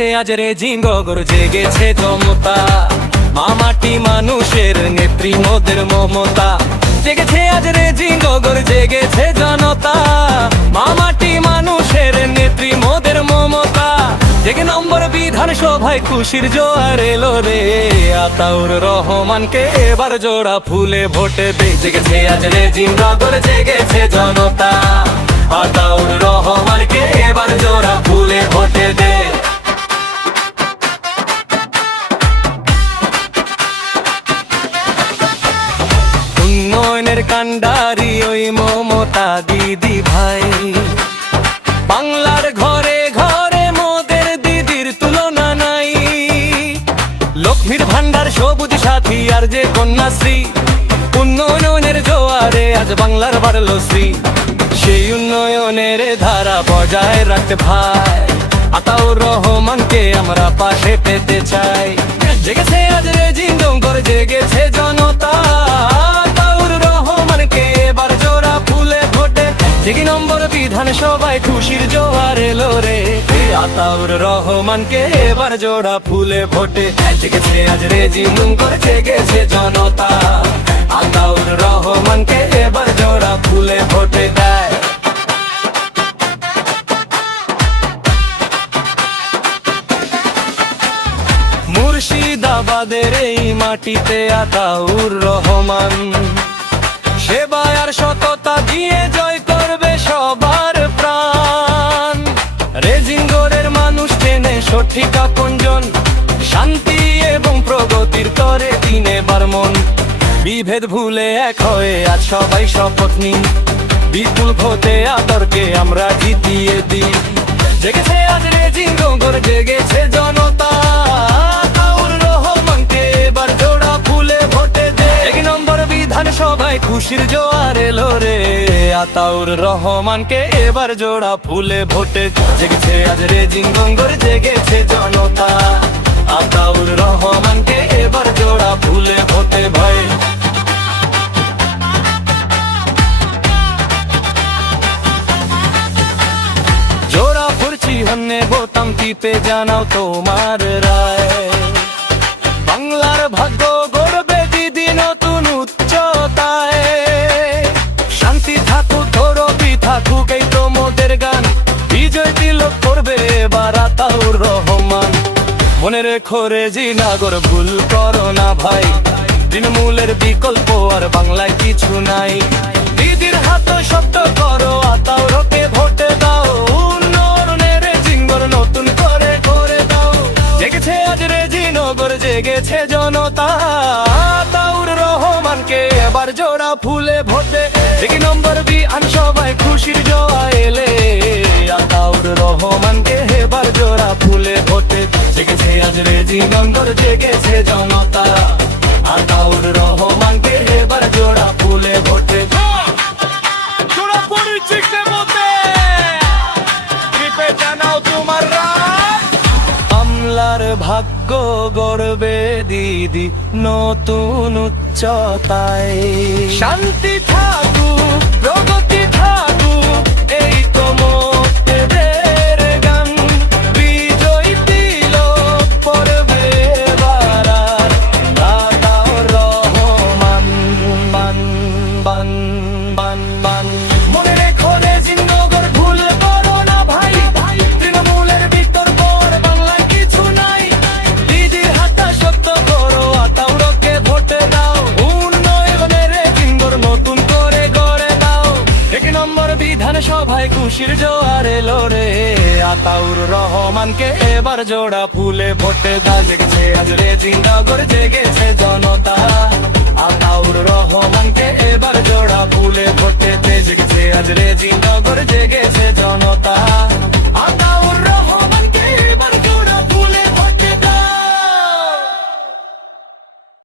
জেগেছে আজ রেজিনগর, জেগেছে জমতা, মামাটি মানুষের নেত্রী মোদের মমতা। জেগেছে আজ রেজিনগর, জেগেছে জনতা, মামাটি মানুষের নেত্রী মোদের মমতা। জেগে নম্বর বিধানসভায় খুশির জোয়ার এলো রে, আতাউর রহমানকে এবার জোড়া ফুলে ভোটে দে। জেগেছে আজ রেজিনগর, জেগেছে জনতা, আতাউর রহমানকে এবার জোড়া ফুলে ভোটে দে। উন্নয়নের কান্ডারি ওই মমতা দিদি ভাই, বাংলার ঘরে ঘরে মোদের দিদির তুলনা নাই। লক্ষ্মীর ভান্ডার, সবুজ সাথী আর যে কন্যাশ্রী, উন্নয়নের জোয়ারে আজ বাংলার বাড়লো শ্রী। সেই উন্নয়নের ধারা বজায় রাখতে ভাই, আতাউর রহমানকে আমরা পাশে পেতে চাই। জেগেছে আজ রেজিনগর, জেগেছে জনতা, আতাউর রহমানকে এবার জোড়া ফুলে ভোটে। জেগে নম্বর বিধানসভায় খুশির জোয়ার এলো রে, আতাউর রহমানকে এবার জোড়া ফুলে ভোটে। জেগেছে আজ রেজিনগর, জেগেছে জনতা, আতাউর রহমানকে এবার জোড়া ফুলে ভোটে দেয়। মুর্শিদাবাদের এই মাটিতে আতাউর রহমান সেবা আর সততা দিয়ে জয় করবে সবার প্রাণ। রেজিনগরের মানুষ টেনে সঠিক আপনজন, শান্তি এবং প্রগতির তরে দিনে বার মন। বিভেদ ভুলে এক হয়ে আজ সবাই শপথ নিই, বিপুল ভোটে আতরকে আমরা জিতিয়ে দিই। জেগেছে আজ রেজিনগর, জেগেছে জনতা, আতাউর রহমানকে এবার জোড়া ফুলে ভোটে দে। এক নম্বর বিধানসভায় খুশির জোয়ার এলো রে, আতাউর রহমানকে এবার জোড়া ফুলে ভোটে। জেগেছে আজ রেজিনগর, জেগেছে জনতা, আতাউর রহমানকে এবার জোড়া ফুলে ভোটে ভাই। জোড়া ফুরছি হন্নে বোতাম টিপে জানাও তোমার রায়। বাংলার ভাগ্য গড়বে দিদি নতুন উচ্চতায়, শান্তি থাকুক গৌরবী থাকুক এই তো মোদের গান। বিজয় তিলক করবে এবার আতাউর রহমান। মনে রেখো রেজিনগর, ভুল করো না ভাই, তৃণমূলের বিকল্প আর বাংলায় কিছু নাই। দিদির হাত শব্দ করো, আতাউরকে ভোটে দাও, উন্নয়নের রেজিনগর নতুন করে করে দাও। জেগেছে আজ রেজিনগর, জেগেছে জনতা, আতাউর রহমানকে এবার জোড়া ফুলে ভোটে। এক নম্বর বিধানসভায় খুশির জোয়া এলে, আতাউর রহমানকে এবার জোড়া ফুলে ভোটে। জেগেছে আজ রেজিনগর, জেগেছে জনতা, আতাউর রহমানকে এবার জোড়া ফুলে ভোটে। জোড়া পরিচিত মতে টিপে জানাও তোমার রায়। আমলার ভাগ্য গড়বে দিদি নতুন উচ্চতায়, শান্তি থাকুক প্রগতি থাকুক এই তো মোদের গান। বিজয় তিলক পড়বে এবার আতাউর রহমান। বান বান বান বান। মনে রেখো রেজিনগর, ভুল করো না ভাই, তৃণমূলের ভিতর পর বাংলায় কিছু নাই। দিদির হাতা শক্ত করো, আতাউরকে ভোটে দাও, উন্নয়নের রেজিনগর নতুন করে গড়ে দাও। এক নম্বর বিধানসভায় খুশির জোয়ার এলো রে, আতাউর রহমানকে এবার জোড়া ফুলে ভোটে দাও। জেগেছে আজ রেজিনগর, জেগেছে জনতা, আতাউর রহমানকে